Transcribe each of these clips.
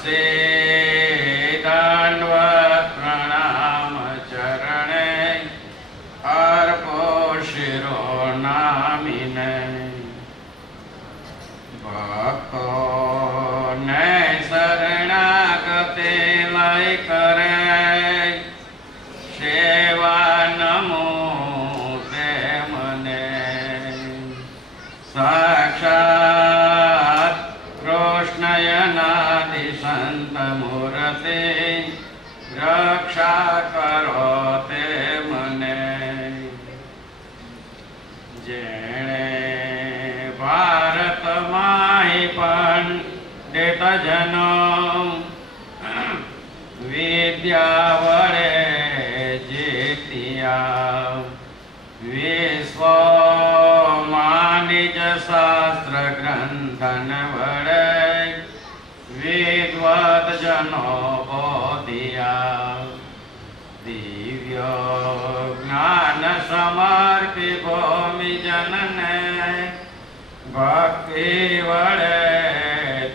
से दंडवत प्रणाम चरणे अर्पो शिरो नामिने भक्तो ने शरणागते लय करे सेवा नमो ते मने साक्षात् कृष्णयनादि संत मूर्ति रक्षा करो ते मने जेणे भारत माही पंडित जनो विद्या वडे जीतिया विश्व निज शास्त्र ग्रंथन वडे विद्वत जनो बोधिया दिव्य ज्ञान समर्पि भूमि जनने भक्ति वडे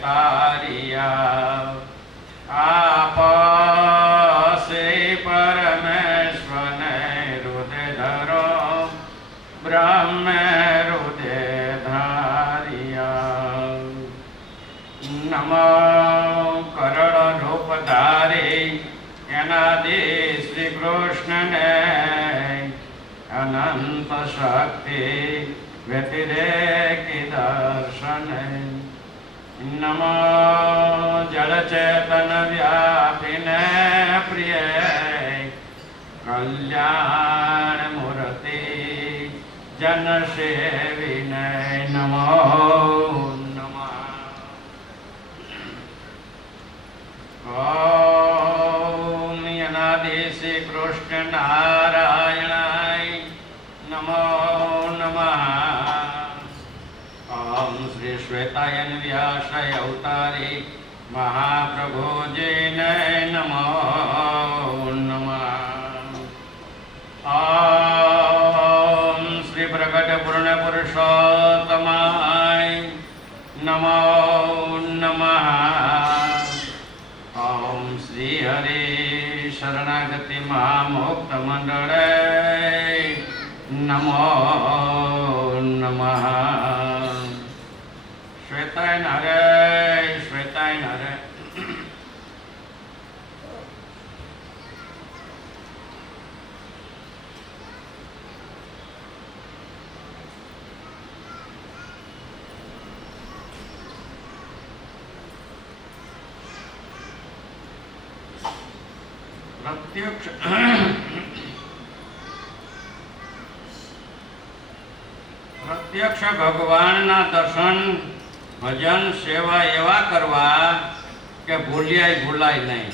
तारिया आप से परमेश्वर ने हृदय धरो ब्रह्म हृदय धारिया नमो करण रूप धारी अनादि श्री कृष्ण ने अनंत शक्ति व्यतिरेकी दर्शन नमो जड़ चेतन व्यापिने प्रिय कल्याण मूर्ति जन सेविने नमो नमः ओम अनादि श्री कृष्ण नारायणाय नमो नमः ओम श्री श्वेतायन व्यासाय अवतारी महाप्रभु जैन नमो नमः ओम श्री प्रकट पूर्ण पुरुषोत्तमाय नमो नमः ओम श्री हरि शरणागति महामुक्त मंडल नमो नमः श्वेताय हरे श्वेताय हरे प्रत्यक्ष भगवान दर्शन भजन सेवा एवा करवा के भूलियाय भूलाय नहीं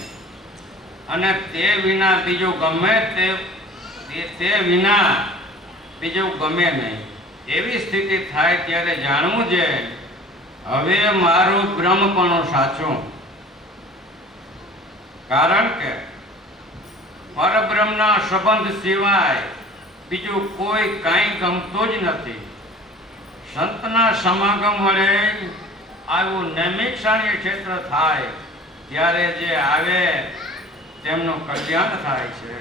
अने ते विना बीजो गमे ते विना बीजो गमे नहीं एवी स्थिति थाय त्यारे जाणवुं जे हवे मारू ब्रह्मपणो साचो कारण के परब्रह्मना संबंध सिवाय बीजू कोई काई गमतो ज नथी संतना समागम वडे आवुं नैमिषारण्य क्षेत्र थाय त्यारे जे आवे तेमनुं कल्याण थाय छे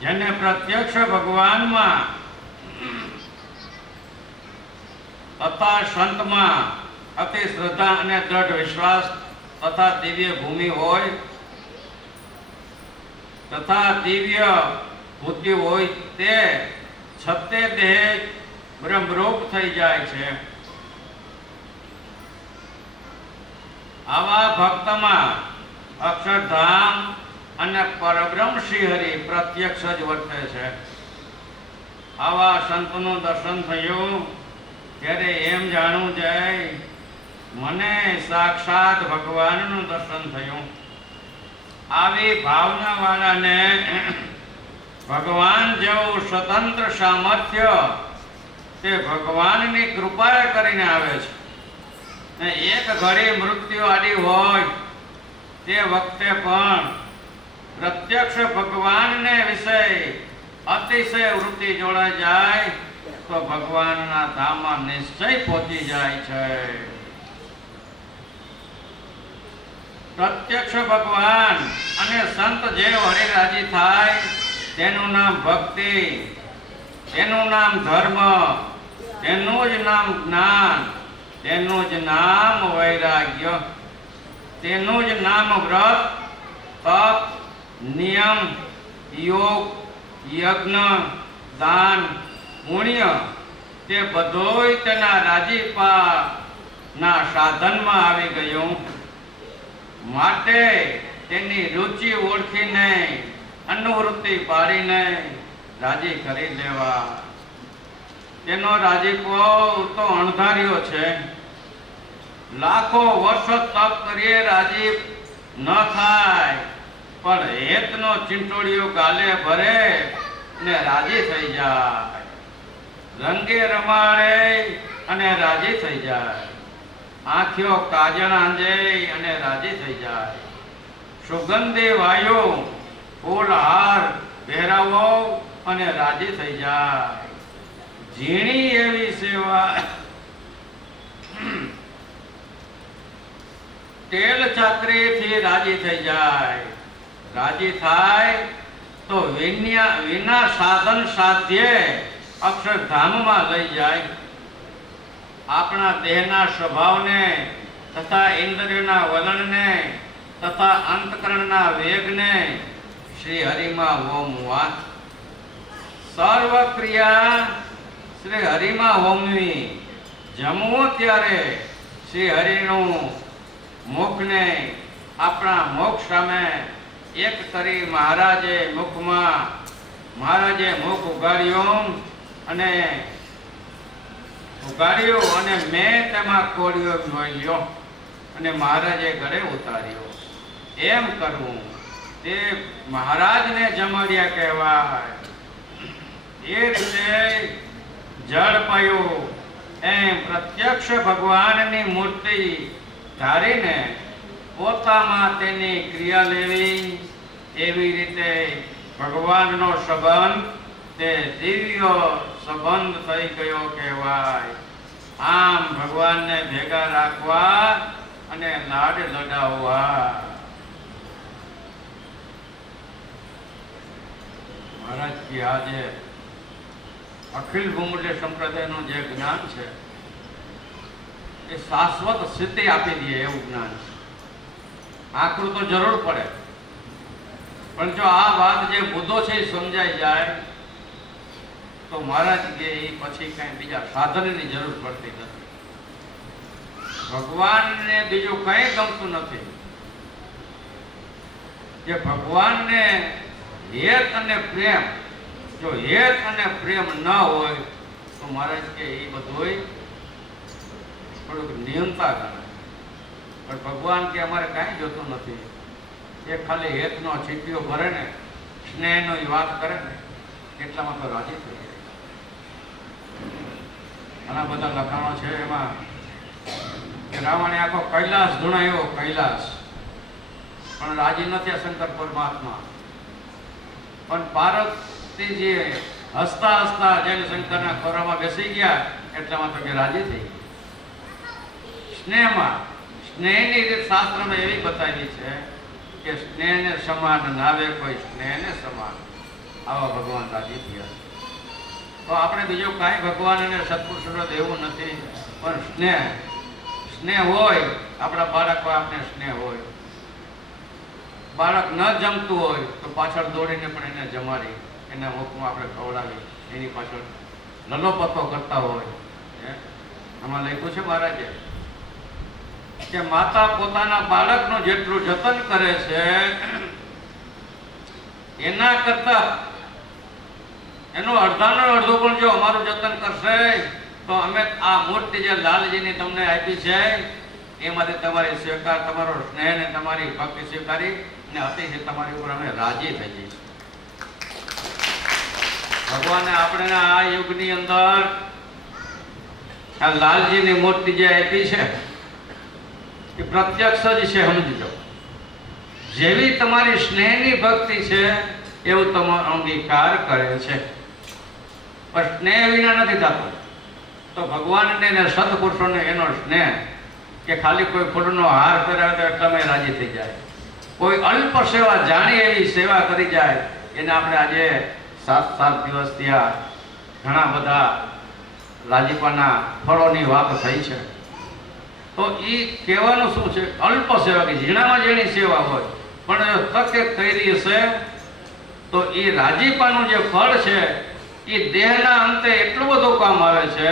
जेने प्रत्यक्ष भगवान में तथा संत में अति श्रद्धा अने दृढ़ विश्वास तथा दिव्य भूमि होय तथा दिव्य बुद्धि होय ते छते देह ब्रह्मरूप थई जाय छे आवा भक्त में अक्षरधाम अने परब्रह्म श्रीहरि प्रत्यक्ष ज वर्ते छे आवा संतनु दर्शन थयुं त्यारे एम जाणवुं जाय मने साक्षात भगवाननुं दर्शन थयुं आवी भावना वाला ने भगवान जेवुं स्वतंत्र सामर्थ्य ते भगवान की कृपा करीने आवे छे ने एक घड़ी मृत्यु आडी होय ते वखते पण प्रत्यक्ष भगवान ने विषय अतिशय वृत्ति जोड़ा जाए तो भगवान ना धाम में निश्चय पहुंची जाए छे। પ્રત્યક્ષ ભગવાન અને સંત જે વડે રાજી થાય તેનું નામ ભક્તિ, તેનું નામ ધર્મ, તેનું જ નામ જ્ઞાન, તેનું જ નામ વૈરાગ્ય, તેનું જ નામ વ્રત, તપ, નિયમ, યોગ, યજ્ઞ, દાન, પુણ્ય, તે બધોય તેના રાજીપાના સાધનમાં આવી ગયું. માટે તેની રુચિ ઓળખીને અનુવૃત્તિ પાડીને રાજી કરી લેવા. તેનો રાજીપો તો અણધાર્યો છે. લાખો વર્ષો તપ કરીએ રાજી ન થાય, પણ હેતનો ચીંટોળિયો ગાલે ભરે ને રાજી થઈ જાય. રંગે રમાડે અને રાજી થઈ જાય. આંખો કાજળ આંજે અને રાજી થઈ જાય. સુગંધી વાયુ ફૂલ હાર પહેરાવો અને રાજી થઈ જાય. ઝીણી એવી સેવા તેલ ચાકરીથી રાજી થઈ જાય. રાજી થાય તો વિના સાધન સાધ્યે અક્ષરધામમાં લઈ જાય. આપણા દેહના સ્વભાવને તથા ઇન્દ્રિયોના વલણને તથા અંતકરણના વેગને શ્રી હરિમાં હોમવા. સર્વ ક્રિયા શ્રી હરિમાં હોમવી. જમવો ત્યારે શ્રી હરિનું મુખને આપણા મુખ સામે એક કરી મહારાજે મુખ ઉગાડ્યું અને મેં તેમાં કોળિયો નોલ્યો અને મહારાજે ગળે ઉતાર્યો. એમ કરવું તે મહારાજને જમાડ્યા કહેવાય. એ રીતે જળ પાયું એમ પ્રત્યક્ષ ભગવાનની મૂર્તિ ધારીને પોતામાં તેની ક્રિયા લેવી. એવી રીતે ભગવાનનો સંબંધ તે દિવ્ય સંબંધ થઈ ગયો કહેવાય. આમ ભગવાનને ભેગા રાખવા અને લાડ લડાવવા. મહારાજ કી આજે અખિલ ભૂમૂલ્ય સંપ્રદાયનું જે જ્ઞાન છે એ શાશ્વત સ્થિતિ આપી દે એવું જ્ઞાન છે. આકરું તો જરૂર પડે, પણ જો આ વાત જે મુદ્દો છે એ સમજાઈ જાય તો મહારાજ કે એ પછી કઈ બીજા સાધનની જરૂર પડતી નથી. ભગવાનને બીજું કઈ ગમતું નથી. કે ભગવાનને હેત અને પ્રેમ, જો હેત અને પ્રેમ ન હોય તો મહારાજ કે એ બધું થોડુંક નિયમતા ગણે. પણ ભગવાન કે અમારે કાંઈ જોતું નથી. એ ખાલી હેતનો ચીટીઓ ભરે ને સ્નેહનો વાત કરે ને એટલામાં તો રાજી થઈ જાય. ઘણા બધા લખાણો છે એમાં કે રાવણે આખો કૈલાસ ધૂણાયો, કૈલાસ પણ રાજી નથી શંકર પરમાત્મા. પણ પાર્વતીજીએ હસતા હસતા જૈન શંકરના ખોરામાં બેસી ગયા એટલામાં તો કે રાજી થઈ ગઈ. સ્નેહની રીત શાસ્ત્રમાં એવી બતાવી છે કે સ્નેહને સમાન નાવે કોઈ સ્નેહને સમાન. આવા ભગવાન રાજી થયા. તો આપણે બીજું કાંઈ ભગવાન અને સત્પુરુષો દેવું નથી, પણ સ્નેહ હોય. આપણા બાળકો આપણે સ્નેહ હોય. બાળક ન જમતું હોય તો પાછળ દોડીને પણ એને જમાડી એના મુખમાં આપણે ખવડાવી એની પાછળ લલોપતો કરતા હોય. આમાં લખ્યું છે મહારાજે કે માતા પોતાના બાળકનું જેટલું જતન કરે છે એના કરતા એનું અડધાનો અડધું પણ જો અમારું જતન કરશે તો અમે આ મૂર્તિ જે લાલજીની તમને આપી છે એમાંથી તમારી સ્વીકાર, તમારો સ્નેહ ને તમારી ભક્તિ સ્વીકારી ને અતિશય તમારી ઉપર અમે રાજી થઈ જઈશું. ભગવાને આપણે આ યુગની અંદર આ લાલજીની મૂર્તિ જે આપી છે એ પ્રત્યક્ષ જ છે. સમજી લો, જેવી તમારી સ્નેહની ભક્તિ છે એવું તમારો અંગીકાર કરે છે. પણ સ્નેહ વિના નથી થતો. તો ભગવાનને અને સત્પુરુષોને એનો સ્નેહ કે ખાલી કોઈ ફૂલનો હાર કરાવે તો એટલામાં રાજી થઈ જાય, કોઈ અલ્પ સેવા જાણી એવી સેવા કરી જાય, એને આપણે આજે 7 દિવસ ત્યાં ઘણા બધા રાજીપાના ફળોની વાત થઈ છે. તો એ કહેવાનું શું છે? અલ્પ સેવા, કે ઝીણામાં ઝીણી સેવા હોય પણ જો તકે કરી હશે તો એ રાજીપાનું જે ફળ છે એ દેહના અંતે એટલું બધું કામ આવે છે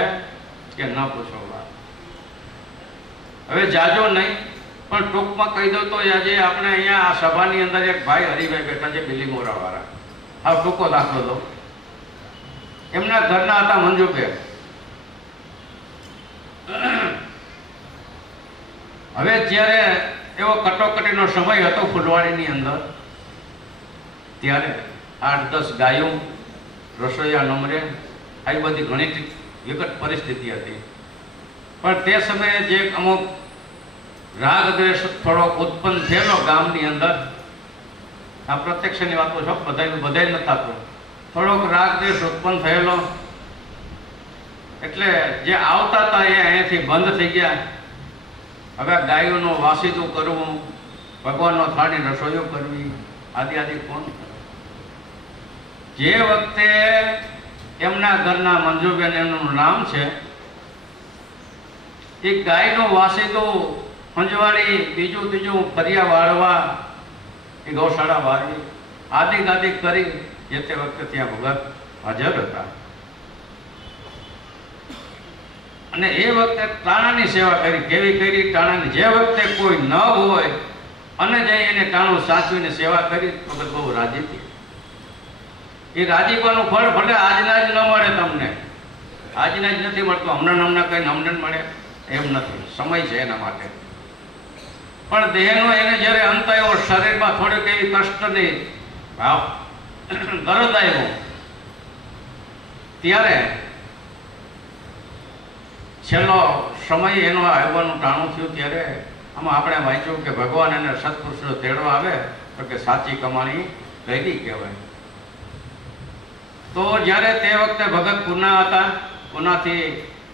કે ન પૂછો વાત. હવે જાજો નહીં પણ ટૂંકમાં કહી દઉં તો આજે આપણે અહીંયા આ સભાની અંદર એક ભાઈ હરિભાઈ બેઠા છે, બિલીમોરા વાળા. આ ટૂંકો દાખલો દો. એમના ઘરના હતા મંજુબેન. હવે જ્યારે એવો કટોકટીનો સમય હતો ફૂલવાડીની અંદર, ત્યારે 8-10 ગાયો, રસોઈયા નમરે, આવી બધી ઘણી વિકટ પરિસ્થિતિ હતી. પણ તે સમયે જે અમુક રાગ દ્વેષ થોડોક ઉત્પન્ન થયેલો ગામની અંદર, આ પ્રત્યક્ષની વાતો છો, બધાય નથી થતો, થોડોક રાગ દ્વેષ ઉત્પન્ન થયેલો એટલે જે આવતા હતા એ અહીંયાથી બંધ થઈ ગયા. હવે ગાયોનું વાસીદું કરવું, ભગવાનનો થાળી રસોઈઓ કરવી, આદિ કોણ કરે? જે વખતે એમના ઘરના મંજુબેન એમનું નામ છે, એ ગાયનું વાસીદું સંજવાળી, બીજું ત્રીજું ફરિયા વાળવા, એ ગૌશાળા વાળવી, આદિ કરી, જે તે વખતે ત્યાં ભગત હાજર હતા. અને એ વખતે ટાણાની સેવા કરી. કેવી કરી? ટાણાની. જે વખતે કોઈ ન હોય અને જઈ એને ટાણું સાચવીને સેવા કરી, વખત બહુ રાજી હતી. એ રાજીપાનું ફળ ભલે આજના જ ન મળે તમને, આજના જ નથી મળતું, હમણાં કઈ હમણાં મળે એમ નથી, સમય છે એના માટે. પણ દેહનો એને જ્યારે અંત આવ્યો, શરીરમાં થોડીક એવી કષ્ટની ભાવ ગરજ આવ્યો, ત્યારે છેલ્લો સમય એનો આવવાનું ટાણું થયું. ત્યારે આમાં આપણે વાંચ્યું કે ભગવાન એને સત્પુરુષો તેડવા આવે તો કે સાચી કમાણી કરી કહેવાય. તો જ્યારે તે વખતે ભગત પૂના હતા, પૂનાથી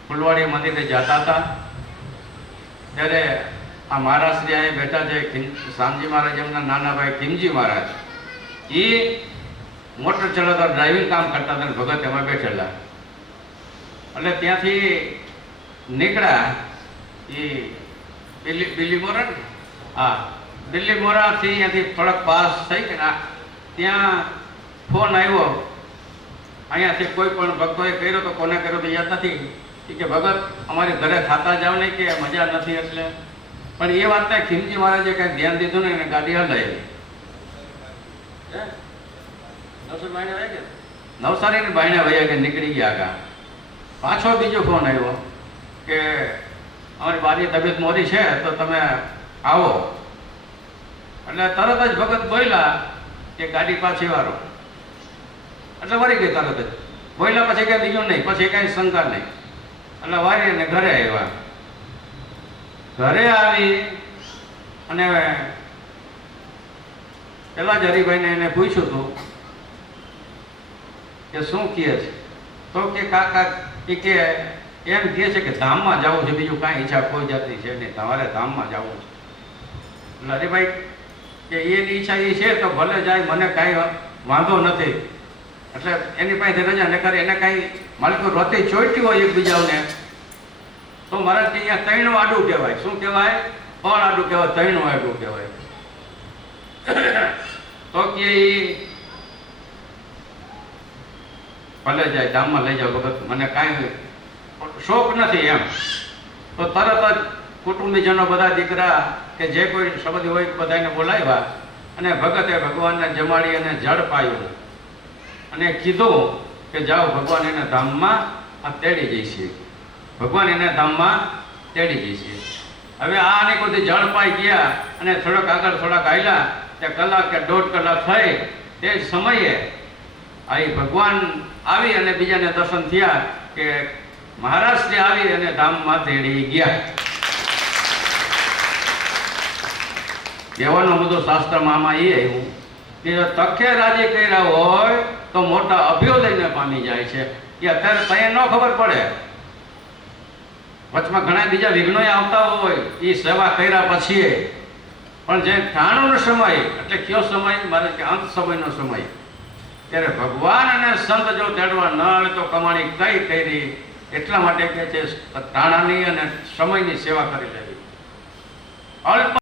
ફૂલવાડી મંદિરે જતા હતા, ત્યારે આ મહારાજશ્રી અહીં બેઠા છે, શામજી મહારાજ, એમના નાના ભાઈ ખીમજી મહારાજ, એ મોટર ચલાવતા ડ્રાઇવિંગ કામ કરતા હતા, ભગત એમાં બેઠેલા. એટલે ત્યાંથી નીકળ્યા એ બિલીમોરા, હા બિલીમોરાથી અહીંયાથી થોડાક પાસ થઈ કે ત્યાં ફોન આવ્યો. અહીંયાથી કોઈ પણ ભક્તોએ કર્યો તો કોને કર્યો તો યાદ નથી, કે ભગત અમારી ઘરે ખાતા જાવ નહીં કે મજા નથી. એટલે પણ એ વાતને ખીમજી મહારાજે કંઈક ધ્યાન દીધું ને એને ગાડી હલાવી. નવસારીની બાયણે વયા કે નીકળી ગયા આગા. પાછો બીજો ફોન આવ્યો કે અમારી બારી તબિયત મોરી છે તો તમે આવો. એટલે તરત જ ભગત બોલ્યા કે ગાડી પાછી વાળો. એટલે વળી ગઈ તરત જ. બોલ્યા પછી કંઈ બીજું નહીં, પછી કાંઈ શંકા નહીં. એટલે વારીને ઘરે આવ્યા. ઘરે આવી અને પેલા જ હરિભાઈને એને પૂછ્યું હતું કે શું કહે છે? તો કે કાકા એ કે એમ કહે છે કે ધામમાં જવું છે, બીજું કાંઈ ઈચ્છા કોઈ જાતની છે નહીં, તમારે ધામમાં જવું છે. એટલે હરિભાઈ કે એની ઈચ્છા એ છે તો ભલે જાય, મને કાંઈ વાંધો નથી. એટલે એની પાસે રજા ને કરે, એને કાંઈ માલિકો રોતે ચોંટી હોય એકબીજાને તો મારા અહીંયા 3 આડું કહેવાય. શું કહેવાય? 3 આડું કહેવાય, 3 આડું કહેવાય. તો કે ભલે જાય, ધામમાં લઈ જાઓ ભગત, મને કાંઈ શોખ નથી એમ. તો તરત જ કુટુંબીજનો બધા દીકરા કે જે કોઈ સંબંધી હોય બધાને બોલાવ્યા અને ભગતે ભગવાનને જમાડી અને જળ પાયું અને કીધું કે જાઓ, ભગવાન એને ધામમાં તેડી જઈશે, ભગવાન એને ધામમાં તેડી જશે. હવે આને બધી જળ પાઈ ગયા અને થોડાક આગળ થોડાક આવ્યા, તે કલાક કે 1.5 કલાક થઈ તે જ સમયે અહીં ભગવાન આવી અને બીજાને દર્શન થયા કે મહારાજશ્રી આવી અને ધામમાં તેડી ગયા. કહેવાનો બધો શાસ્ત્રમાં આમાં એ આવ્યું કે તખે રાજી કર્યા હોય તો મોટા અભ્યોદયને પામી જાય છે. કે અત્યારે ત્યાં ન ખબર પડે, વચમાં ઘણા બીજા વિઘ્નોય આવતા હોય એ સેવા કર્યા પછી, પણ જે ઠાણોનો સમય એટલે કયો સમય, મારે કે અંત સમયનો સમય, ત્યારે ભગવાન અને સંત જો તેડવા ન આવે તો કમાણી કઈ કરી. એટલા માટે કે છે ટાણાની અને સમયની સેવા કરી લેવી. અલ્પ